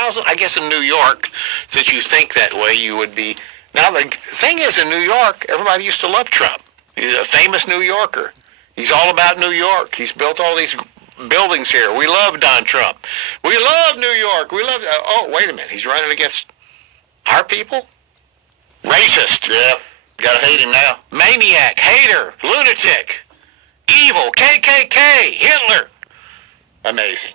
100,000? I guess in New York, since you think that way, you would be. Now, the thing is, in New York, everybody used to love Trump. He's a famous New Yorker. He's all about New York. He's built all these buildings here. We love Don Trump. We love New York. We love... oh, wait a minute. He's running against our people? Racist. Yeah. Gotta hate him now. Maniac, hater, lunatic, evil, KKK, Hitler. Amazing.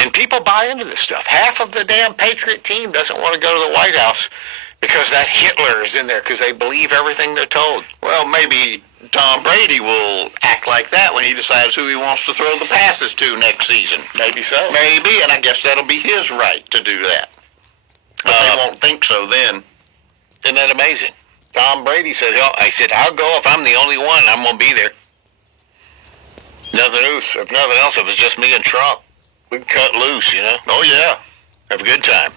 And people buy into this stuff. Half of the damn Patriot team doesn't want to go to the White House because that Hitler is in there because they believe everything they're told. Well, maybe Tom Brady will act like that when he decides who he wants to throw the passes to next season. Maybe so. Maybe, and I guess that'll be his right to do that. But they won't think so then. Isn't that amazing? Tom Brady said, I'll go if I'm the only one. I'm going to be there. Nothing else. If nothing else, if it's just me and Trump, we can cut loose, you know? Oh, yeah. Have a good time.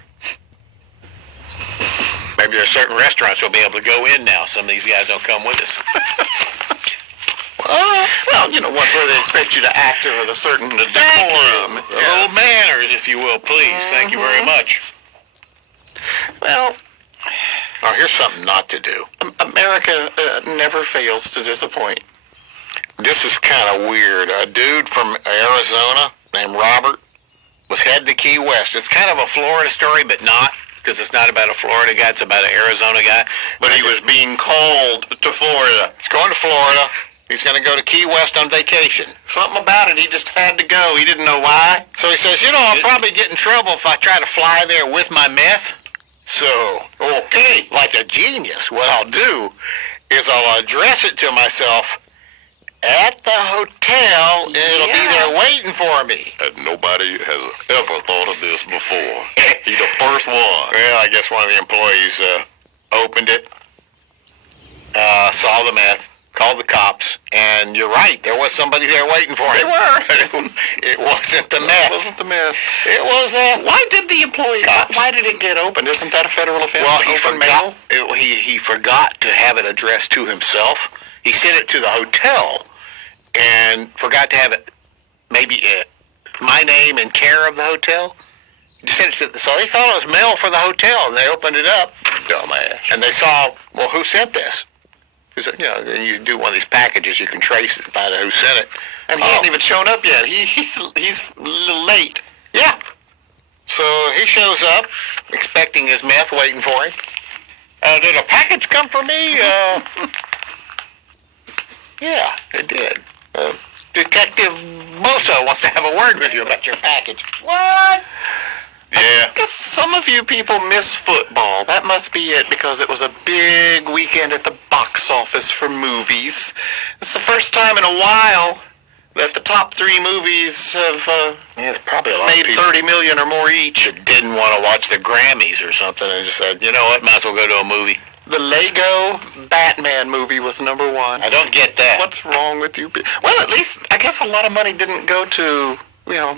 Maybe there are certain restaurants we'll be able to go in now. Some of these guys don't come with us. Well, you know, once where they expect you to act with a certain decorum. A little manners, if you will, please. Thank you very much. Well... Oh, here's something not to do. America never fails to disappoint. This is kind of weird. A dude from Arizona named Robert was headed to Key West. It's kind of a Florida story, but not, because it's not about a Florida guy. It's about an Arizona guy. But he was being called to Florida. He's going to Florida. He's going to go to Key West on vacation. Something about it. He just had to go. He didn't know why. So he says, I'll probably get in trouble if I try to fly there with my meth. So, okay, like a genius, what I'll do is I'll address it to myself at the hotel, and it'll be there waiting for me. And nobody has ever thought of this before. He's the first one. Well, I guess one of the employees opened it, saw the meth, called the cops, and you're right, there was somebody there waiting for him. They were. It wasn't the meth. It wasn't the meth. It was why did the employee... Cops. Why did it get opened? Isn't that a federal offense? Well, he forgot to have it addressed to himself. He sent it to the hotel and forgot to have it maybe my name and care of the hotel. He sent it to, so they thought it was mail for the hotel, and they opened it up. Dumbass. And they saw, well, who sent this? Because, you do one of these packages, you can trace it and find out who sent it. And he hadn't even shown up yet. He's a little late. Yeah. So he shows up, expecting his meth, waiting for him. Did a package come for me? Yeah, it did. Detective Boso wants to have a word with you about your package. What? Yeah. I guess some of you people miss football. That must be it, because it was a big weekend at the box office for movies. It's the first time in a while that the top 3 movies have it's probably a lot made of people $30 million or more each. that didn't want to watch the Grammys or something and just said, you know what, might as well go to a movie. The Lego Batman movie was number 1. I don't get that. What's wrong with you? Well, at least I guess a lot of money didn't go to,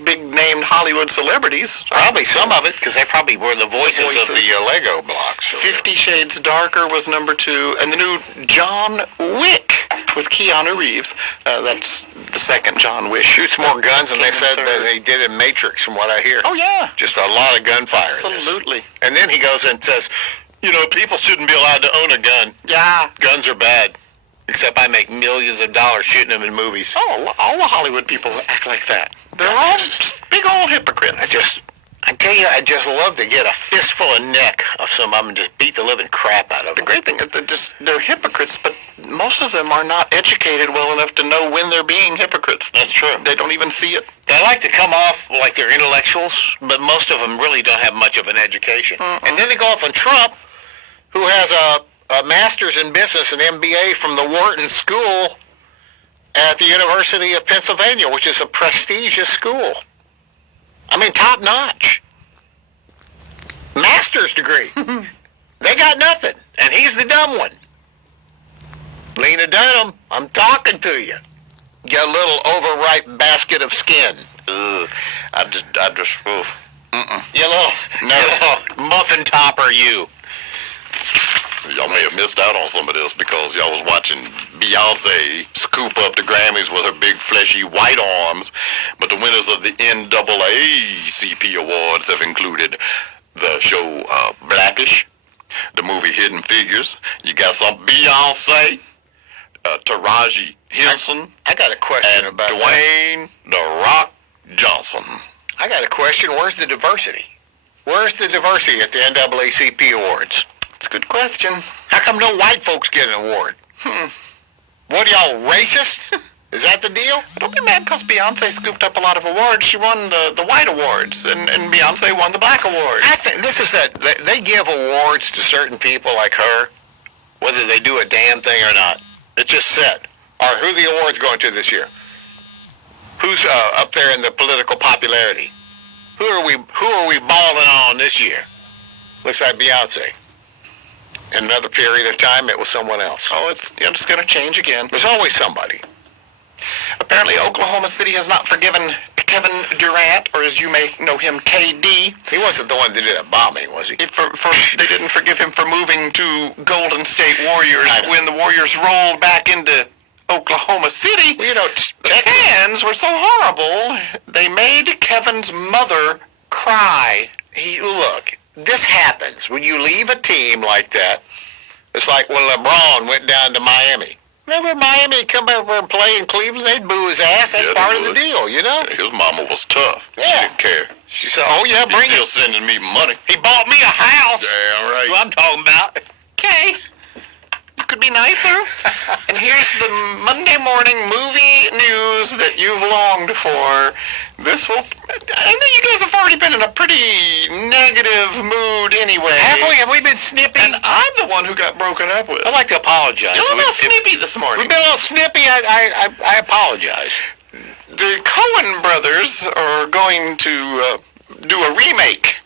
big named Hollywood celebrities. Probably some of it, because they probably were the voices of the Lego blocks. 50 Shades Darker was number 2, and the new John Wick with Keanu Reeves. That's the second John Wick. Shoots more guns than they said third. that they did in Matrix, from what I hear. Oh, yeah. Just a lot of gunfire. Absolutely. And then he goes and says, people shouldn't be allowed to own a gun. Yeah. Guns are bad. Except I make millions of dollars shooting them in movies. Oh, all the Hollywood people act like that. They're all just big old hypocrites. I tell you, I just love to get a fistful of neck of some of them and just beat the living crap out of The them. great thing is they're hypocrites, but most of them are not educated well enough to know when they're being hypocrites. That's true. They don't even see it. They like to come off like they're intellectuals, but most of them really don't have much of an education. And then they go off on Trump, who has a master's in business, an MBA from the Wharton School at the University of Pennsylvania, which is a prestigious school. I mean, top notch. Master's degree. They got nothing, and he's the dumb one. Lena Dunham, I'm talking to you. Get a little overripe basket of skin. I just, You little muffin topper, you. Y'all may have missed out on some of this because y'all was watching Beyonce scoop up the Grammys with her big fleshy white arms. But the winners of the NAACP awards have included the show Blackish, the movie Hidden Figures. You got some Beyonce, Taraji Henson. I got a question and about Dwayne "The Rock" Johnson. I got a question. Where's the diversity? Where's the diversity at the NAACP awards? It's a good question. How come no white folks get an award? What are y'all, racist? Is that the deal? Don't be mad because Beyonce scooped up a lot of awards. She won the white awards, and Beyonce won the black awards. This is that they give awards to certain people like her, whether they do a damn thing or not. It's just set. All right, who are the awards going to this year? Who's up there in the political popularity? Who are we balling on this year? Looks like Beyonce. In another period of time, it was someone else. Oh, it's going to change again. There's always somebody. Apparently, Oklahoma City has not forgiven Kevin Durant, or as you may know him, KD. He wasn't the one that did that bombing, was he? They didn't forgive him for moving to Golden State Warriors when the Warriors rolled back into Oklahoma City. Well, you know, the fans were so horrible, they made Kevin's mother cry. Look, this happens when you leave a team like that. It's like when LeBron went down to Miami. Remember Miami come over and play in Cleveland? They'd boo his ass. That's part of the deal, you know? His mama was tough. Yeah. She didn't care. She said, oh, yeah, bring He's it. still sending me money. He bought me a house. Damn right. That's what I'm talking about. Okay. Could be nicer. And here's the Monday morning movie news that you've longed for. I know you guys have already been in a pretty negative mood anyway. Have we been snippy? And I'm the one who got broken up with. I'd like to apologize. You're a little snippy this morning. We've been a little snippy. I apologize. The Coen brothers are going to do a remake.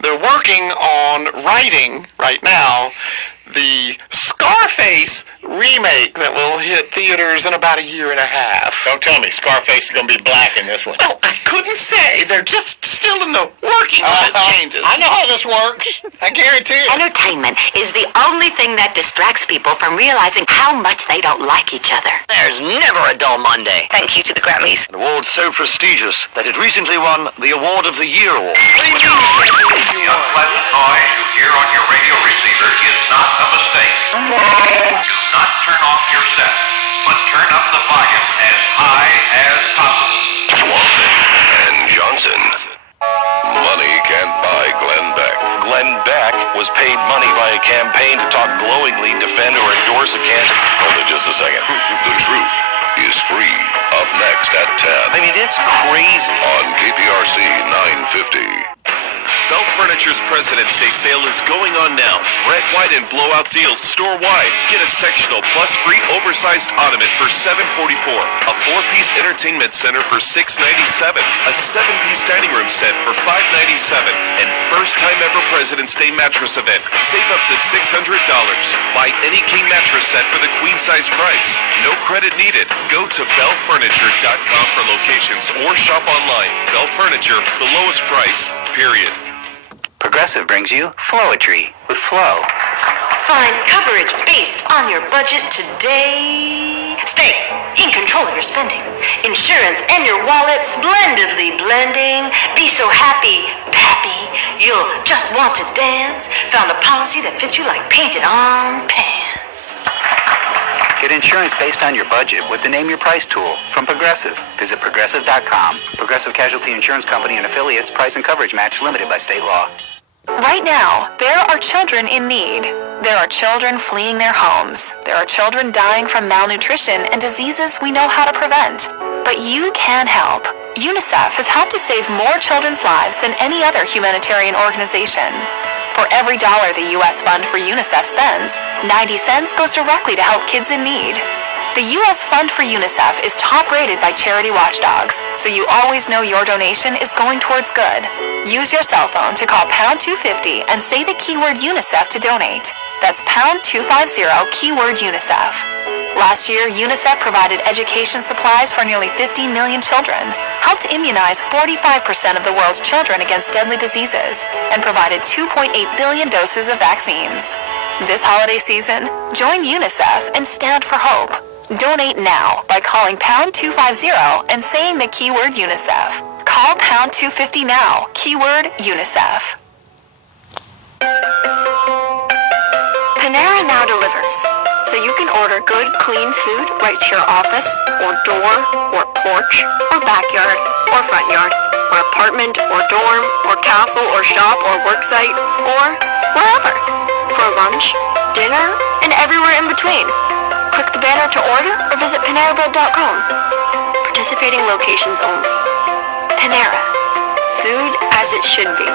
They're working on writing right now the Scarface remake that will hit theaters in about a year and a half. Don't tell me Scarface is going to be black in this one. No, I couldn't say. They're just still in the working on it changes. I know how this works. I guarantee it. Entertainment is the only thing that distracts people from realizing how much they don't like each other. There's never a dull Monday. Thank you to the Grammys. An award so prestigious that it recently won the Award of the Year award. The unpleasant noise you hear on your radio receiver is not a mistake. Do not turn off your set, but turn up the volume as high as possible. Walton and Johnson. Money can't buy Glenn Beck. Glenn Beck was paid money by a campaign to talk glowingly, defend, or endorse a candidate. Hold it just a second. The truth is free. Up next at 10 I mean, it's crazy. on KPRC 950. Bell Furniture's President's Day sale is going on now. Red, white, and blowout deals store-wide. Get a sectional plus free oversized ottoman for $744. A 4-piece entertainment center for $697. A 7-piece dining room set for $597. And first-time ever President's Day mattress event. Save up to $600. Buy any king mattress set for the queen-size price. No credit needed. Go to bellfurniture.com for locations or shop online. Bell Furniture, the lowest price, period. Progressive brings you Flowetry with Flow. Find coverage based on your budget today. Stay in control of your spending. Insurance and your wallet splendidly blending. Be so happy, pappy, you'll just want to dance. Found a policy that fits you like painted on pants. Get insurance based on your budget with the Name Your Price tool from Progressive. Visit progressive.com. Progressive Casualty Insurance Company and affiliates. Price and coverage match limited by state law. Right now, there are children in need. There are children fleeing their homes. There are children dying from malnutrition and diseases we know how to prevent. But you can help. UNICEF has helped to save more children's lives than any other humanitarian organization. For every dollar the U.S. Fund for UNICEF spends, 90 cents goes directly to help kids in need. The U.S. Fund for UNICEF is top-rated by charity watchdogs, so you always know your donation is going towards good. Use your cell phone to call pound 250 and say the keyword UNICEF to donate. That's pound 250 keyword UNICEF. Last year, UNICEF provided education supplies for nearly 50 million children, helped immunize 45% of the world's children against deadly diseases, and provided 2.8 billion doses of vaccines. This holiday season, join UNICEF and stand for hope. Donate now by calling pound 250 and saying the keyword UNICEF. Call pound 250 now, keyword UNICEF. Panera now delivers, so you can order good, clean food right to your office, or door, or porch, or backyard, or front yard, or apartment, or dorm, or castle, or shop, or worksite, or wherever. For lunch, dinner, and everywhere in between. Click the banner to order or visit PaneraBread.com. Participating locations only. Panera. Food as it should be.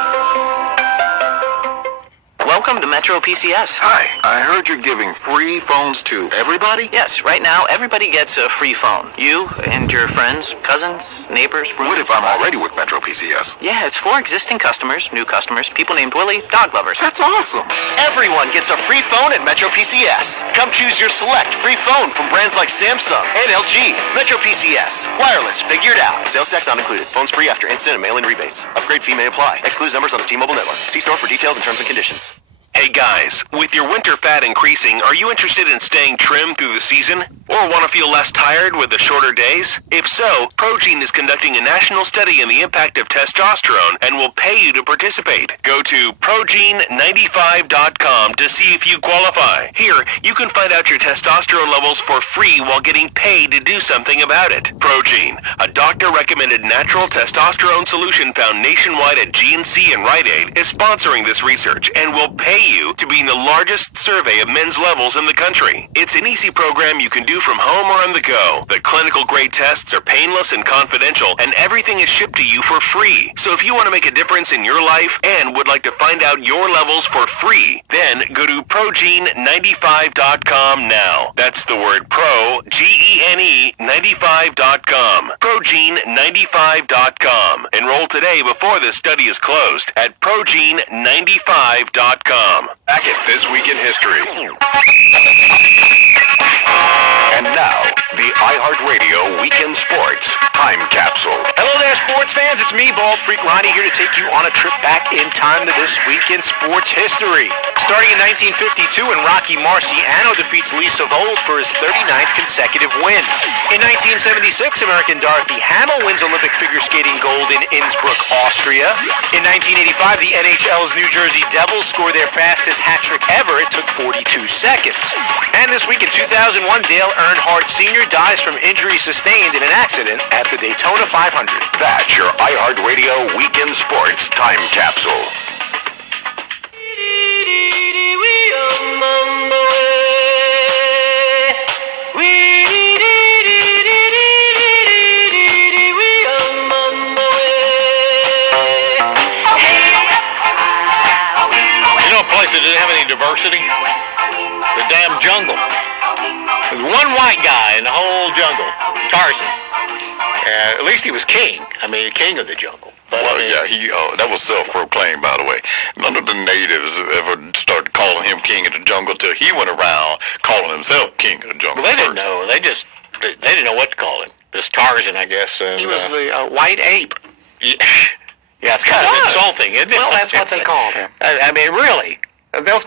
Welcome to Metro PCS. Hi, I heard you're giving free phones to everybody? Yes, right now everybody gets a free phone. You and your friends, cousins, neighbors. What if I'm already with Metro PCS? Yeah, it's for existing customers, new customers, people named Willie, dog lovers. That's awesome. Everyone gets a free phone at Metro PCS. Come choose your select free phone from brands like Samsung and LG. Metro PCS. Wireless figured out. Sales tax not included. Phones free after instant and mail-in rebates. Upgrade fee may apply. Excludes numbers on the T-Mobile network. See store for details and terms and conditions. Hey guys, with your winter fat increasing, are you interested in staying trim through the season? Or want to feel less tired with the shorter days? If so, Progene is conducting a national study on the impact of testosterone and will pay you to participate. Go to Progene95.com to see if you qualify. Here, you can find out your testosterone levels for free while getting paid to do something about it. Progene, a doctor-recommended natural testosterone solution found nationwide at GNC and Rite Aid, is sponsoring this research and will pay you to be in the largest survey of men's levels in the country. It's an easy program you can do from home or on the go. The clinical grade tests are painless and confidential, and everything is shipped to you for free. So if you want to make a difference in your life and would like to find out your levels for free, then go to Progene95.com now. That's the word pro, G-E-N-E, 95.com. Progene95.com. Enroll today before this study is closed at Progene95.com. Back at This Week in History. And now, the iHeartRadio Weekend Sports Time Capsule. Hello there, sports fans. It's me, Bald Freak Ronnie, here to take you on a trip back in time to this week in sports history. Starting in 1952, when Rocky Marciano defeats Lee Savold for his 39th consecutive win. In 1976, American Dorothy Hamill wins Olympic figure skating gold in Innsbruck, Austria. In 1985, the NHL's New Jersey Devils score their fastest hat trick ever. It took 42 seconds. And this week in 2001, Dale Earnhardt Sr. dies from injuries sustained in an accident at the Daytona 500. That's your iHeartRadio Weekend Sports Time Capsule. That didn't have any diversity? The damn jungle. There's one white guy in the whole jungle, Tarzan. At least he was king. I mean, king of the jungle. But, Well, yeah, that was self-proclaimed, by the way. None of the natives ever started calling him king of the jungle till he went around calling himself king of the jungle. Well, they didn't know. They didn't know what to call him. This Tarzan, I guess. He was the white ape. Yeah, it's kind of insulting, isn't it? Well, that's what they called him. I mean, really. Those